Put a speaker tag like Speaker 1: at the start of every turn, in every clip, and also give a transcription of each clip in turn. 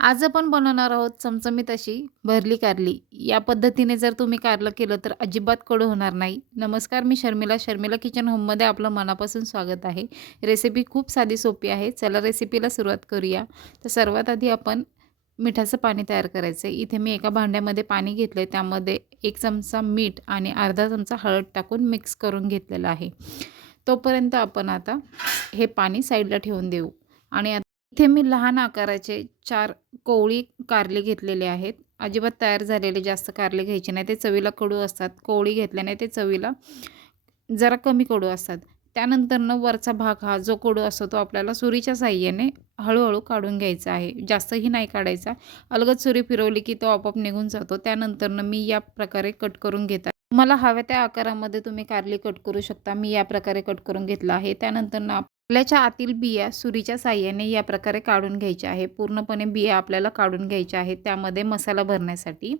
Speaker 1: आज आपण बनवणार आहोत चमचमीत अशी भरली कारली. या पद्धतीने जर तुम्ही कारलं केलं तर अजिबात कडू होणार नाही. नमस्कार मी शर्मिला. शर्मिला किचन होममध्ये आपलं मनापासून स्वागत आहे. रेसिपी खूप साधी सोपी आहे. चला रेसिपीला सुरुवात करूया. तर सर्वात आधी आपण मिठाचं पाणी तयार करायचं आहे इथे मी एका भांड्यामध्ये पाणी घेतलं आहे त्यामध्ये एक चमचा मीठ आणि अर्धा चमचा हळद टाकून मिक्स करून घेतलेलं आहे. तोपर्यंत आपण आता हे पाणी साईडला ठेवून देऊ. आणि इथे मी लहान आकाराचे चार कोवळी कारले घेतलेले आहेत. अजिबात तयार झालेले जास्त कारले घ्यायचे नाही. ते चवीला कडू असतात. कोवळी घेतल्याने ते चवीला जरा कमी कडू असतात. त्यानंतरनं वरचा भाग हा जो कडू असतो तो आपल्याला सुरीच्या साह्याने हळूहळू काढून घ्यायचा आहे. जास्तही नाही काढायचा. अलगद सुरी फिरवली की तो आपोआप निघून जातो. त्यानंतरनं मी या प्रकारे कट करून घेता मला हव्या त्या आकारामध्ये तुम्ही कारली कट करू शकता. मी या प्रकारे कट करून घेतला आहे. त्यानंतरनं आपल्याच्या आतील बिया सुरीच्या साह्याने या प्रकारे काढून घ्यायच्या आहे पूर्णपणे बिया आपल्याला काढून घ्यायच्या आहेत. त्यामध्ये मसाला भरण्यासाठी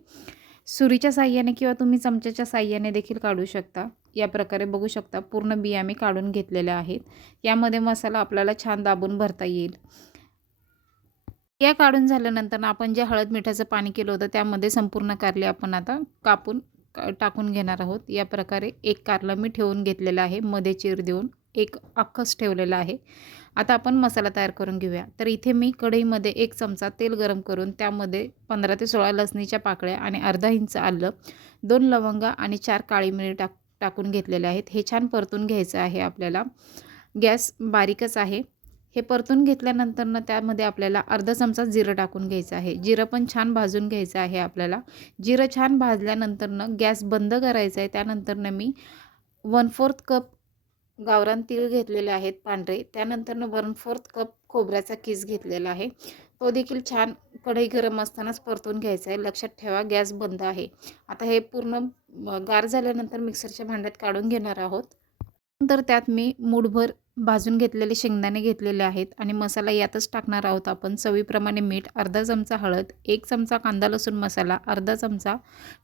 Speaker 1: सुरीच्या साह्याने किंवा तुम्ही चमच्याच्या साह्याने देखील काढू शकता. या प्रकारे बघू शकता पूर्ण बिया मी काढून घेतलेल्या आहेत. यामध्ये मसाला आपल्याला छान दाबून भरता येईल. या काढून झाल्यानंतर आपण जे हळद मिठाचं पाणी केलं होतं त्यामध्ये संपूर्ण कारले आपण आता कापून टाकून घेणार आहोत. या प्रकारे एक कारला मी ठेवून घेतलेला आहे. मध्ये चीर देऊन एक अख्खस ठेवलेलं आहे. आता आपण मसाला तयार करून घेऊया. तर इथे मी कढईमध्ये एक चमचा तेल गरम करून त्यामध्ये पंधरा ते सोळा लसणीच्या पाकळ्या आणि अर्धा इंच आलं दोन लवंगा आणि चार काळी मिरी टाक टाकून घेतलेले आहेत. हे छान परतून घ्यायचं आहे आपल्याला. गॅस बारीकच आहे. हे परतून घेतल्यानंतरनं त्यामध्ये आपल्याला अर्धा चमचा जिरं टाकून घ्यायचं आहे. जिरं पण छान भाजून घ्यायचं आहे आपल्याला. जिरं छान भाजल्यानंतरनं गॅस बंद करायचं आहे. त्यानंतरनं मी वन फोर्थ कप गावरान तीळ घेतलेले आहेत पांढरे. त्यानंतरनं वन फोर्थ कप खोबऱ्याचा किस घेतलेला आहे. तो देखील छान कढई गरम असतानाच परतून घ्यायचा आहे. लक्षात ठेवा गॅस बंद आहे. आता हे पूर्ण गार झाल्यानंतर मिक्सरच्या भांड्यात काढून घेणार आहोत. नंतर त्यात मी मूठभर भाजून घेतलेले शेंगदाणे घेतलेले आहेत आणि मसाला यातच टाकणार आहोत आपण. चवीप्रमाणे मीठ अर्धा चमचा हळद एक चमचा कांदा लसूण मसाला अर्धा चमचा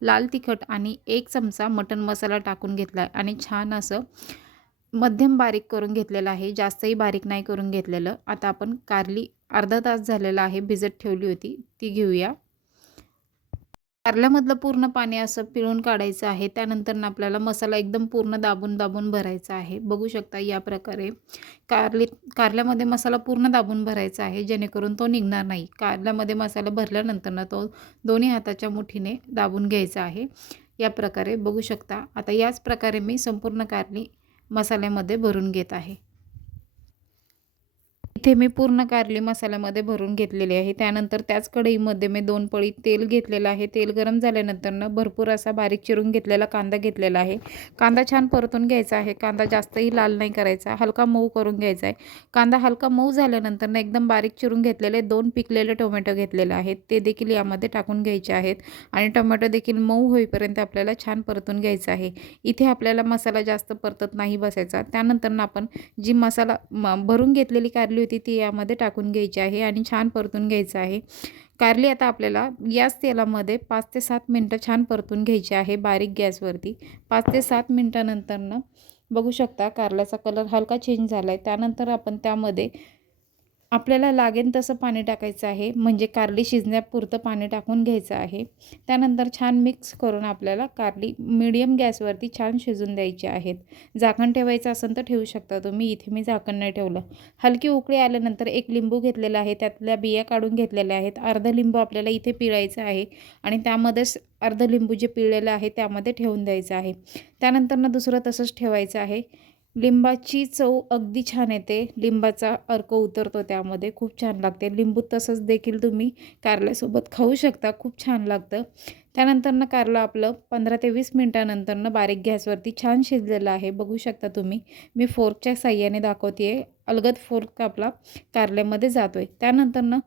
Speaker 1: लाल तिखट आणि एक चमचा मटण मसाला टाकून घेतला आहे आणि छान असं मध्यम बारीक करून घेतलेलं आहे जास्तही बारीक नाही करून घेतलेलं. आता आपण कारली अर्धा तास झालेला आहे भिजत ठेवली होती ती घेऊया. कारल्यामधलं पूर्ण पाणी असं पिळून काढायचं आहे त्यानंतर आपल्याला मसाला एकदम पूर्ण दाबून दाबून भरायचा आहे. बघू शकता या प्रकारे कारली कारल्यामध्ये मसाला पूर्ण दाबून भरायचा आहे जेणेकरून तो निघणार नाही. कारल्यामध्ये मसाला भरल्यानंतर तो दोन्ही हाताच्या मुठीने दाबून घ्यायचा आहे. या प्रकारे बघू शकता. आता याच प्रकारे मी संपूर्ण कारली मसाल्यामध्ये भरून घेत आहे. इथे मी पूर्ण कारली मसाल्यामध्ये भरून घेतलेली आहे. त्यानंतर त्याच कढईमध्ये मी दोन पळी तेल घेतलेलं आहे. तेल गरम झाल्यानंतरनं भरपूर असा बारीक चिरून घेतलेला कांदा घेतलेला आहे. कांदा छान परतून घ्यायचा आहे. कांदा जास्तही लाल नाही करायचा. हलका मऊ करून घ्यायचा आहे. कांदा हलका मऊ झाल्यानंतरनं एकदम बारीक चिरून घेतलेले दोन पिकलेले टोमॅटो घेतलेले आहेत. ते देखील यामध्ये टाकून घ्यायचे आहेत आणि टोमॅटो देखील मऊ होईपर्यंत आपल्याला छान परतून घ्यायचं आहे. इथे आपल्याला मसाला जास्त परतत नाही बसायचा. त्यानंतर आपण जी मसाला भरून घेतलेली कारली होती ती यामध्ये टाकून घ्यायची आहे आणि छान परतून घ्यायचं आहे. कारली आता आपल्याला याच तेलामध्ये पाच ते सात मिनटं छान परतून घ्यायची आहे बारीक गॅसवरती. पाच ते सात मिनटानंतरनं बघू शकता कारल्याचा कलर हलका चेंज झाला आहे त्यानंतर आपण त्यामध्ये आपल्याला लागेल तसं पाणी टाकायचं आहे. म्हणजे कारली शिजण्यापुरतं पाणी टाकून घ्यायचं आहे. त्यानंतर छान मिक्स करून आपल्याला कारली मिडियम गॅसवरती छान शिजून द्यायची आहेत. झाकण ठेवायचं असेल तर ठेवू शकता तुम्ही. इथे मी झाकण नाही ठेवलं. हलकी उकळी आल्यानंतर एक लिंबू घेतलेला आहे. त्यातल्या बिया काढून घेतलेल्या आहेत. अर्ध लिंबू आपल्याला इथे पिळायचं आहे. आणि त्यामध्येच अर्ध लिंबू जे पिळलेलं आहे त्यामध्ये ठेवून द्यायचं आहे. त्यानंतरनं दुसरं तसंच ठेवायचं आहे. लिंबाची चव अगदी छान येते. लिंबाचा अर्क उतरतो त्यामध्ये. खूप छान लागते. लिंबू तसंच देखील तुम्ही कारल्यासोबत खाऊ शकता. खूप छान लागतं. त्यानंतरनं कारलं आपलं पंधरा ते वीस मिनटानंतरनं बारीक गॅसवरती छान शिजलेलं आहे. बघू शकता तुम्ही. मी फोर्कच्या साह्याने दाखवते आहे अलगद फोर्क आपला कारल्यामध्ये जातो आहे त्यानंतरनं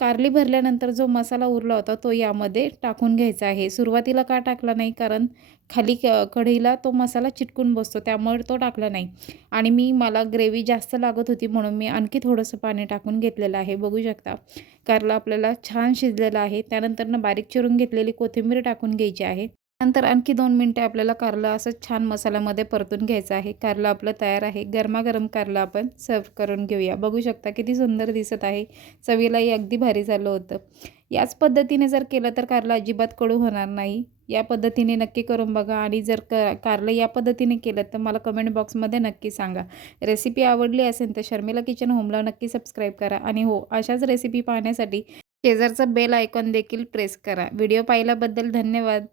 Speaker 1: कारली भरल्यानंतर जो मसाला उरला होता तो यामध्ये टाकून घ्यायचा आहे. सुरुवातीला का टाकला नाही? कारण खाली क कढईला तो मसाला चिटकून बसतो त्यामुळे तो टाकला नाही. आणि मी मला ग्रेव्ही जास्त लागत होती म्हणून मी आणखी थोडंसं पाणी टाकून घेतलेलं आहे. बघू शकता कारला आपल्याला छान शिजलेलं आहे. त्यानंतरनं बारीक चिरून घेतलेली कोथिंबीर टाकून घ्यायची आहे. नंतर आणखी दोन मिनटे आपल्याला कारलं असं छान मसाल्यामध्ये परतून घ्यायचं आहे. कारलं आपलं तयार आहे. गरमागरम कारलं आपण सर्व करून घेऊया. बघू शकता किती सुंदर दिसत आहे. चवीलाही अगदी भारी झालं होतं. याच पद्धतीने जर केलं तर कारलं अजिबात कडू होणार नाही. या पद्धतीने नक्की करून बघा आणि जर क कारलं या पद्धतीने केलं तर मला कमेंट बॉक्समध्ये नक्की सांगा. रेसिपी आवडली असेल तर शर्मिला किचन होमला नक्की सबस्क्राईब करा आणि हो अशाच रेसिपी पाहण्यासाठी शेजारचं बेल आयकॉन देखील प्रेस करा. व्हिडिओ पाहिल्याबद्दल धन्यवाद.